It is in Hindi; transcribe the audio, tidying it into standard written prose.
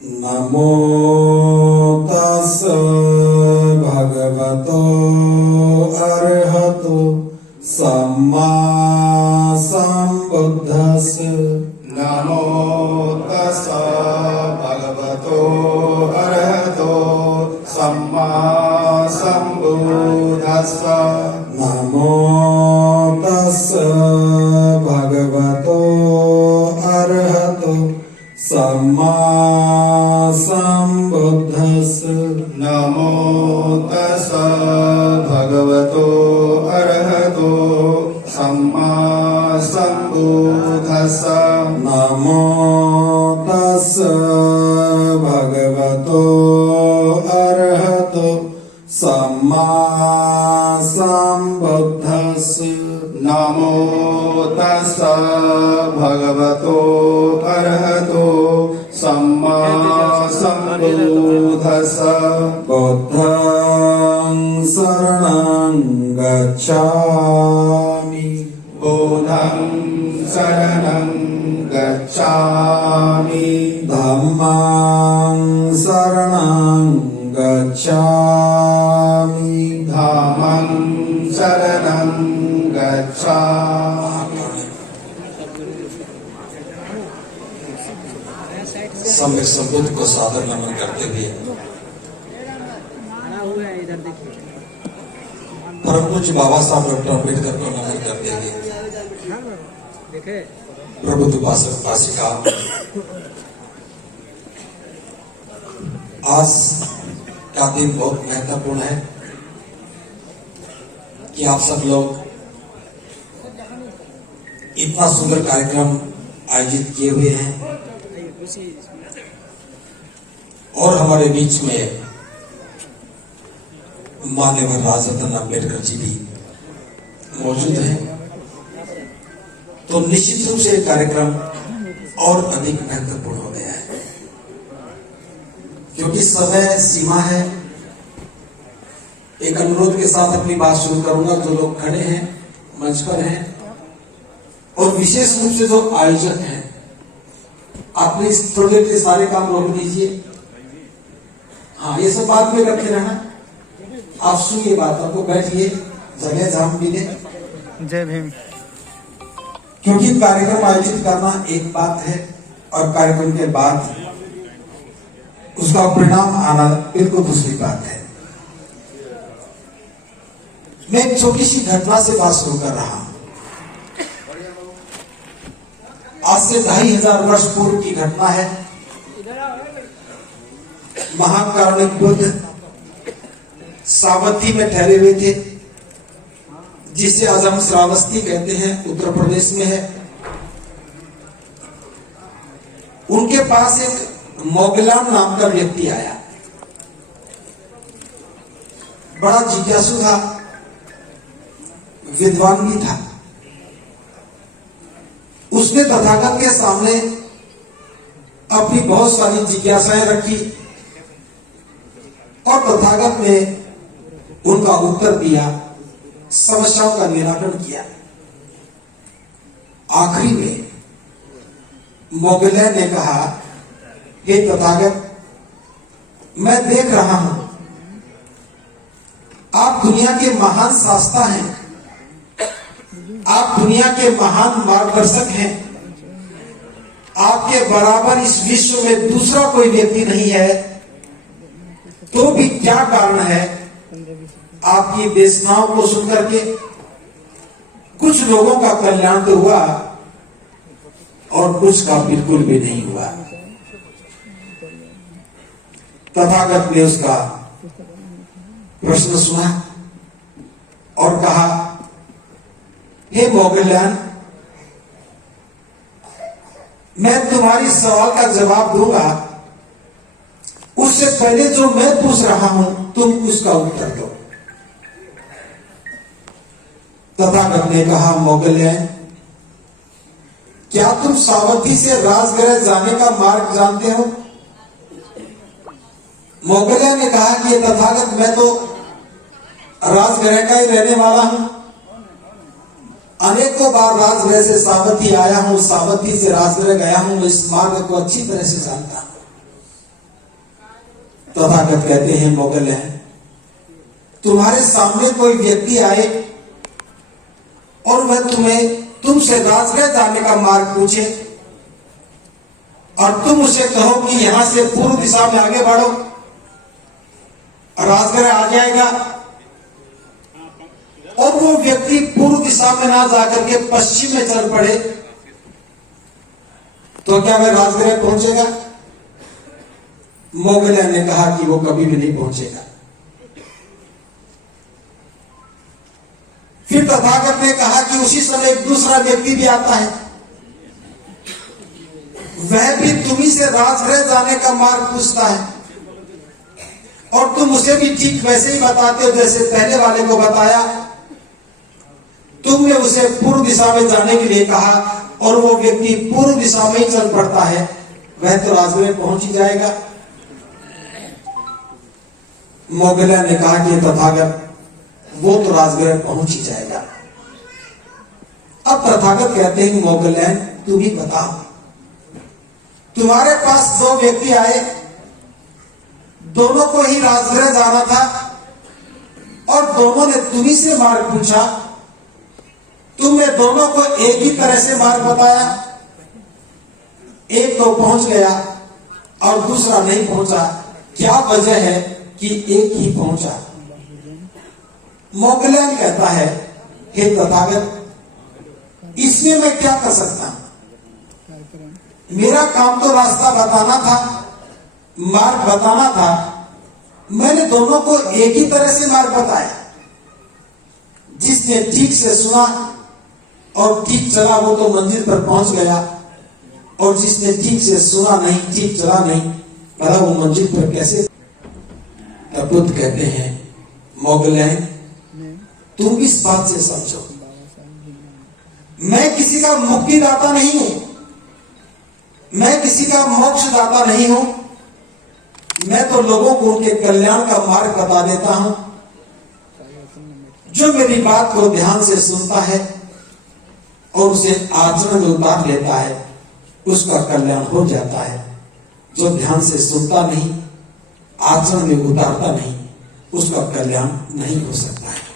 नमो तस् भगवतो अरहतो सम्मा सम्बुद्धस्। नमो तस् भगवतो अरहतो सम्मा सम्बुद्धस्। नमो तस् भगवतो अरहतो सम्मा सम्बुद्धस्। नमो तस् भगवतो अरहतो सम्मा सम्बुद्धस्। नमो तस् भगवतो अरहतो सम्मा सम्बुद्धस्। नमो तस् भगवतो अरहतो सम्मा सम्बुद्धस्। बुद्धं शरणं गच्छामि। बुद्धं शरणं गच्छामि। धम्मं शरणं गच्छामि। धम्मं शरणं गच्छामि। सम्यक संबुद्ध को सादर नमन करते हुए परम पूज्य बाबा साहब डॉक्टर अम्बेडकर को नमन करते हुए प्रबुद्ध उपासक उपासिका, आज का दिन बहुत महत्वपूर्ण है कि आप सब लोग इतना सुंदर कार्यक्रम आयोजित किए हुए हैं और हमारे बीच में मान्यवर राजरत्न अम्बेडकर जी भी मौजूद हैं, तो निश्चित रूप से कार्यक्रम और अधिक महत्वपूर्ण हो गया है, क्योंकि समय सीमा है। एक अनुरोध के साथ अपनी बात शुरू करूंगा। जो लोग खड़े हैं, मंच पर हैं, और विशेष रूप से जो आयोजक हैं, आपने थोड़ी देर के सारे काम रोक दीजिए। हाँ, ये सब बात में रखे रहना। आप सुनिए बातों को, बैठिए, जगह जाम मिले। जय भीम। क्योंकि कार्यक्रम आयोजित करना एक बात है और कार्यक्रम के बाद उसका परिणाम आना बिल्कुल दूसरी बात है। मैं एक छोटी सी घटना से बात शुरू कर रहा हूं। आज से 2500 वर्ष पूर्व की घटना है। महाकारुणिक बुद्ध सावंती में ठहरे हुए थे, जिसे आज हम श्रावस्ती कहते हैं, उत्तर प्रदेश में है। उनके पास एक मोगलान नाम का व्यक्ति आया, बड़ा जिज्ञासु था, विद्वान भी था। उसने तथागत के सामने अपनी बहुत सारी जिज्ञासाएं रखी और तथागत ने उनका उत्तर दिया, समस्याओं का निराकरण किया। आखिरी में मोगलैन ने कहा, हे तथागत, मैं देख रहा हूं आप दुनिया के महान शास्ता हैं, आप दुनिया के महान मार्गदर्शक हैं। आपके बराबर इस विश्व में दूसरा कोई व्यक्ति नहीं है, तो भी क्या कारण है आपकी देशनाओं को सुनकर के कुछ लोगों का कल्याण तो हुआ और कुछ का बिल्कुल भी नहीं हुआ। तथागत ने उसका प्रश्न सुना और कहा, हे मोगलैन, मैं तुम्हारी सवाल का जवाब दूंगा, उससे पहले जो मैं पूछ रहा हूं तुम उसका उत्तर दो। तथागत ने कहा, मोगलैन, क्या तुम सावंती से राजगृह जाने का मार्ग जानते हो? मोगलैन ने कहा कि तथागत, मैं तो राजगृह का ही रहने वाला हूं, अनेकों बार राजगृह से सावंती आया हूं, सावंती से राजगृह गया हूं, मैं इस मार्ग को अच्छी तरह से जानता हूं। तथागत कहते हैं मोगलैंड, तुम्हारे सामने कोई व्यक्ति आए और वह तुमसे राजगृह जाने का मार्ग पूछे और तुम उसे कहो कि यहां से पूर्व दिशा में आगे बढ़ो, राजगृह आ जाएगा, और वो व्यक्ति पूर्व दिशा में ना जाकर के पश्चिम में चल पड़े, तो क्या वह राजगृह पहुंचेगा? मोगलैंड ने कहा कि वो कभी भी नहीं पहुंचेगा। फिर तथागत ने कहा कि उसी समय एक दूसरा व्यक्ति भी आता है, वह भी तुम्ही से राजगृह जाने का मार्ग पूछता है और तुम उसे भी ठीक वैसे ही बताते हो जैसे पहले वाले को बताया। तुमने उसे पूर्व दिशा में जाने के लिए कहा और वो व्यक्ति पूर्व दिशा में ही चल पड़ता है, वह तो राजगृह पहुंच ही जाएगा। मोगलैंड ने कहा कि तथागत, वो तो राजगृह पहुंच ही जाएगा। अब तथागत कहते हैं मोगलैंड, तू भी बता, तुम्हारे पास दो व्यक्ति आए, दोनों को ही राजगृह जाना था और दोनों ने तुम्ही से मार्ग पूछा, तुमने दोनों को एक ही तरह से मार्ग बताया, एक तो पहुंच गया और दूसरा नहीं पहुंचा, क्या वजह है कि एक ही पहुंचा? मोगलैंड कहता है, हे तथागत, इसमें मैं क्या कर सकता हूं? मेरा काम तो रास्ता बताना था, मार्ग बताना था, मैंने दोनों को एक ही तरह से मार्ग बताया। जिसने ठीक से सुना और ठीक चला वो तो मंजिल पर पहुंच गया, और जिसने ठीक से सुना नहीं, ठीक चला नहीं, भला वो मंजिल पर कैसे? तब बुद्ध कहते हैं, मोगलैंड, तुम इस बात से समझो, मैं किसी का मुक्तिदाता नहीं हूं, मैं किसी का मोक्षदाता नहीं हूं, मैं तो लोगों को उनके कल्याण का मार्ग बता देता हूं। जो मेरी बात को ध्यान से सुनता है और उसे आचरण में उतार लेता है, उसका कल्याण हो जाता है। जो ध्यान से सुनता नहीं, आचरण में उतारता नहीं, उसका कल्याण नहीं हो सकता है।